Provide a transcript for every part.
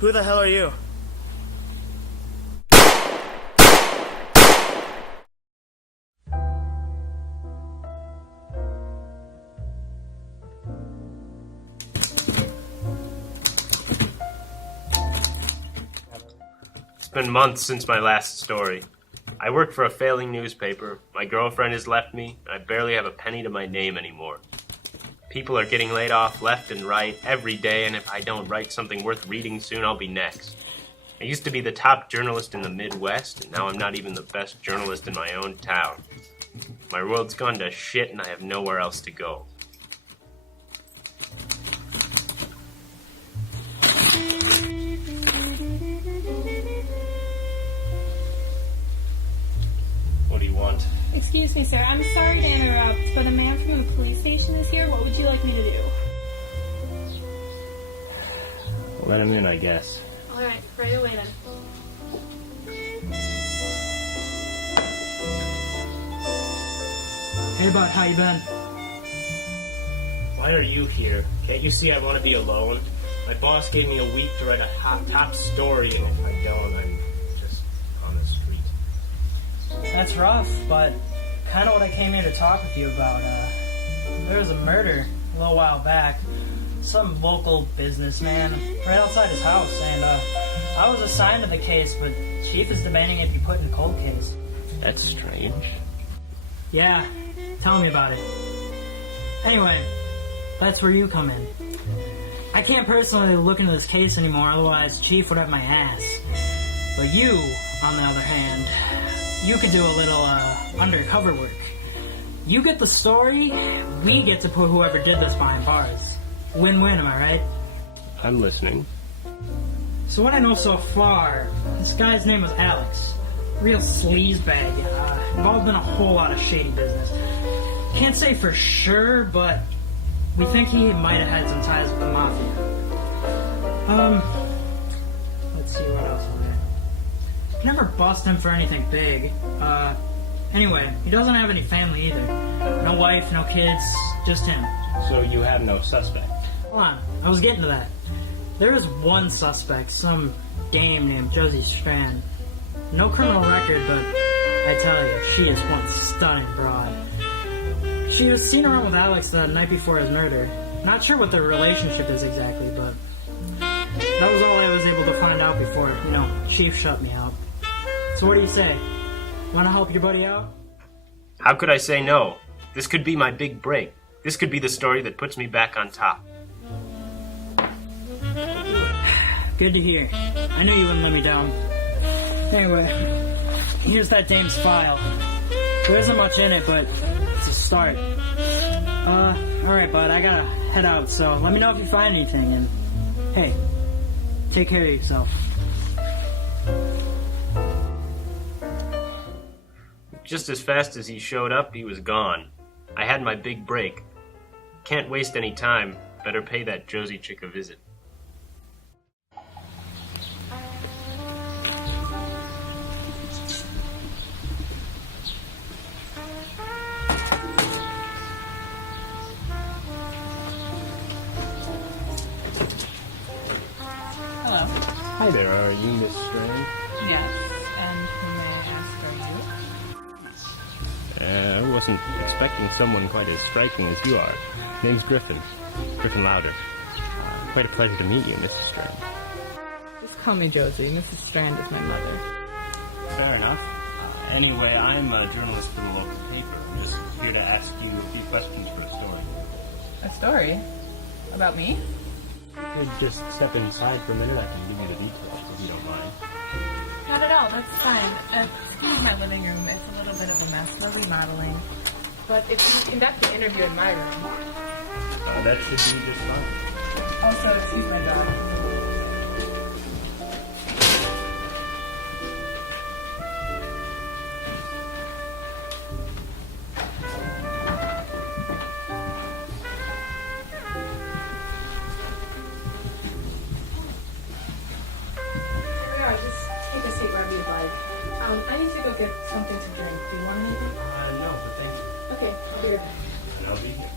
Who the hell are you? It's been months since my last story. I work for a failing newspaper, my girlfriend has left me, and I barely have a penny to my name anymore. People are getting laid off left and right every day, and if I don't write something worth reading soon, I'll be next. I used to be the top journalist in the Midwest, and now I'm not even the best journalist in my own town. My world's gone to shit, and I have nowhere else to go. What do you want? Excuse me, sir. I'm sorry to interrupt, but a man from the police station is here. What would you like me to do? Let him in, I guess. All right, right away then. Hey, bud, how you been? Why are you here? Can't you see I want to be alone? My boss gave me a week to write a top story, and if I don't, I'm just on the street. That's rough, but kind of what I came here to talk with you about. There was a murder a little while back. Some local businessman right outside his house, and I was assigned to the case, but Chief is demanding it be put in a cold case. That's strange. Yeah, tell me about it. Anyway, that's where you come in. I can't personally look into this case anymore, otherwise Chief would have my ass. But you, on the other hand, you could do a little undercover work. You get the story, we get to put whoever did this behind bars. Win-win, am I right? I'm listening. So what I know so far, this guy's name was Alex. Real sleazebag, involved in a whole lot of shady business. Can't say for sure, but we think he might have had some ties with the mafia. Let's see what else is there. Never bust him for anything big. Anyway, he doesn't have any family either. No wife, no kids, just him. So you have no suspect? Hold on, I was getting to that. There is one suspect, some dame named Josie Strand. No criminal record, but I tell you, she is one stunning broad. She was seen around with Alex the night before his murder. Not sure what their relationship is exactly, but that was all I was able to find out before, Chief shut me out. So what do you say? Want to help your buddy out? How could I say no? This could be my big break. This could be the story that puts me back on top. Good to hear. I knew you wouldn't let me down. Anyway, here's that dame's file. There isn't much in it, but it's a start. Alright, bud, I gotta head out, so let me know if you find anything, and hey, take care of yourself. Just as fast as he showed up, he was gone. I had my big break. Can't waste any time. Better pay that Josie chick a visit. Hello. Hi there, are you Miss Strand? Yes, and who may I ask are you? I wasn't expecting someone quite as striking as you are. Name's Griffin. Griffin Louder. Quite a pleasure to meet you, Mrs. Strand. Just call me Josie. Mrs. Strand is my mother. Fair enough. Anyway, I'm a journalist for the local paper. I'm just here to ask you a few questions for a story. A story? About me? You could just step inside for a minute. I can give you the details if you don't mind. Not at all. That's fine. Excuse my living room. It's a little bit of a mess. We're remodeling. But if you conduct the interview in my room... That should be just fine. Also, excuse my dog. I need to go get something to drink. Do you want anything? No, but thank you. Okay, I'll be right back. And I'll be here.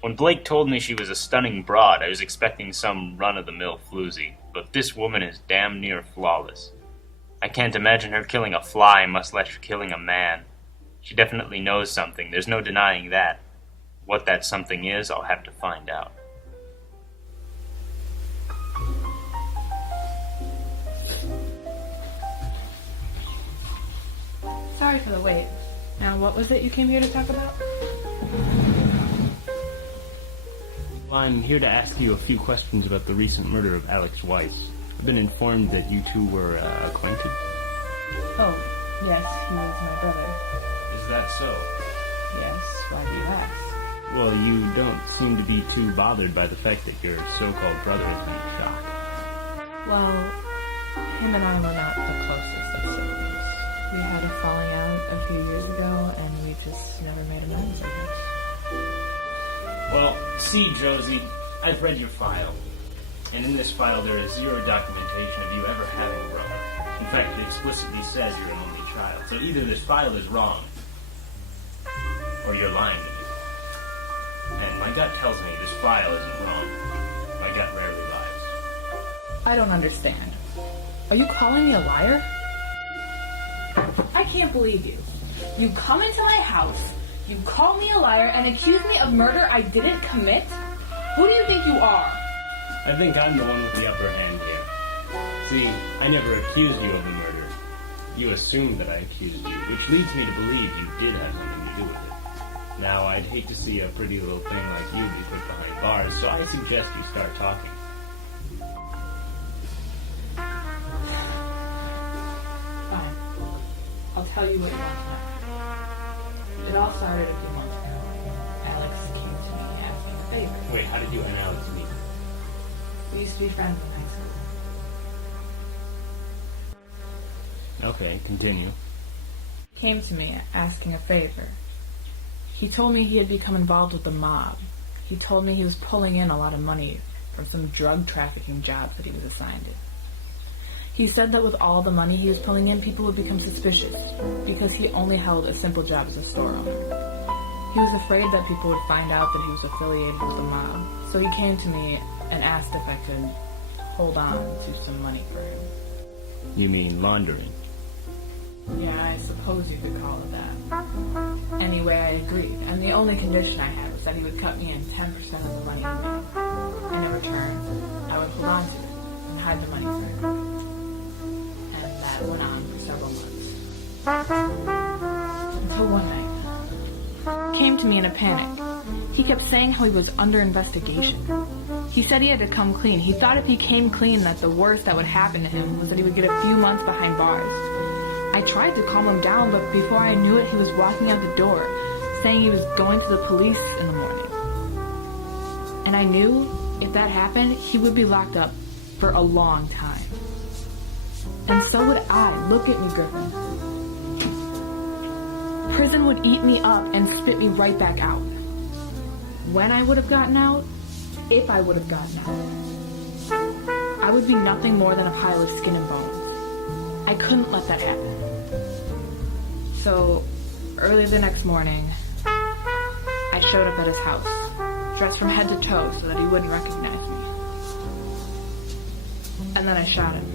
When Blake told me she was a stunning broad, I was expecting some run-of-the-mill floozy, but this woman is damn near flawless. I can't imagine her killing a fly, much less killing a man. She definitely knows something, there's no denying that. What that something is, I'll have to find out. Sorry for the wait. Now, what was it you came here to talk about? Well, I'm here to ask you a few questions about the recent murder of Alex Weiss. I've been informed that you two were acquainted. Oh, yes, he was my brother. Is that so? Yes, why do you ask? Well, you don't seem to be too bothered by the fact that your so-called brother has been shot. Well, him and I were not the closest of siblings. We had a falling out a few years ago, and we just never made amends, I guess. Well, see, Josie, I've read your file. And in this file there is zero documentation of you ever having a brother. In fact, it explicitly says you're an only child. So either this file is wrong, or you're lying to me. And my gut tells me this file isn't wrong. My gut rarely lies. I don't understand. Are you calling me a liar? I can't believe you. You come into my house, you call me a liar, and accuse me of murder I didn't commit? Who do you think you are? I think I'm the one with the upper hand here. See, I never accused you of the murder. You assumed that I accused you, which leads me to believe you did have something to do with it. Now, I'd hate to see a pretty little thing like you be put behind bars, so I suggest you start talking. Fine. I'll tell you what you want to know. It all started a few months ago. Alex came to me asking a favor. Wait, how did you and Alex meet? We used to be friends in high school. Okay, continue. Came to me asking a favor. He told me he had become involved with the mob. He told me he was pulling in a lot of money from some drug trafficking jobs that he was assigned to. He said that with all the money he was pulling in, people would become suspicious because he only held a simple job as a store owner. He was afraid that people would find out that he was affiliated with the mob, so he came to me and asked if I could hold on to some money for him. You mean laundering? Yeah, I suppose you could call it that. Anyway, I agreed, and the only condition I had was that he would cut me in 10% of the money he made. And in return, I would hold on to it and hide the money for him. And that went on for several months. Until one night, he came to me in a panic. He kept saying how he was under investigation. He said he had to come clean. He thought if he came clean that the worst that would happen to him was that he would get a few months behind bars. I tried to calm him down, but before I knew it, he was walking out the door, saying he was going to the police in the morning. And I knew if that happened, he would be locked up for a long time. And so would I. Look at me, Griffin. Prison would eat me up and spit me right back out. When I would have gotten out, if I would have gotten out, I would be nothing more than a pile of skin and bones. I couldn't let that happen. So, early the next morning, I showed up at his house, dressed from head to toe so that he wouldn't recognize me. And then I shot him.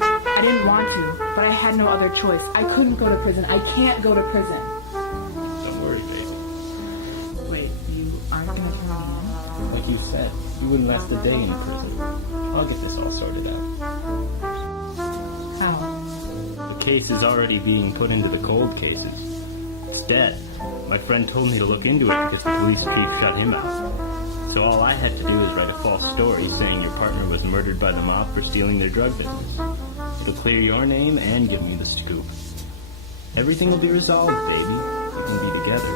I didn't want to, but I had no other choice. I couldn't go to prison. I can't go to prison. Don't worry, baby. Wait, you aren't gonna throw me in? Like you said, you wouldn't last a day in prison. I'll get this all sorted out. How? The case is already being put into the cold cases. It's dead. My friend told me to look into it because the police chief shut him out. So all I had to do is write a false story saying your partner was murdered by the mob for stealing their drug business. It'll clear your name and give me the scoop. Everything will be resolved, baby. We can be together.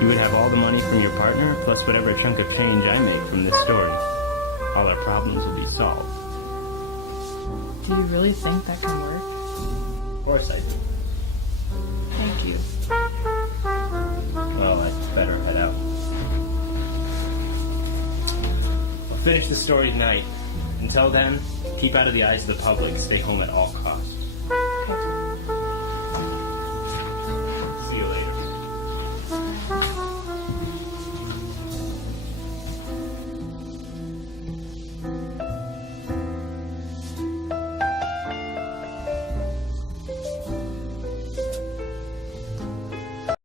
You would have all the money from your partner, plus whatever chunk of change I make from this story. All our problems will be solved. Do you really think that can work? Of course I do. Thank you. Well, I'd better head out. I'll finish the story tonight. Until then, keep out of the eyes of the public. Stay home at all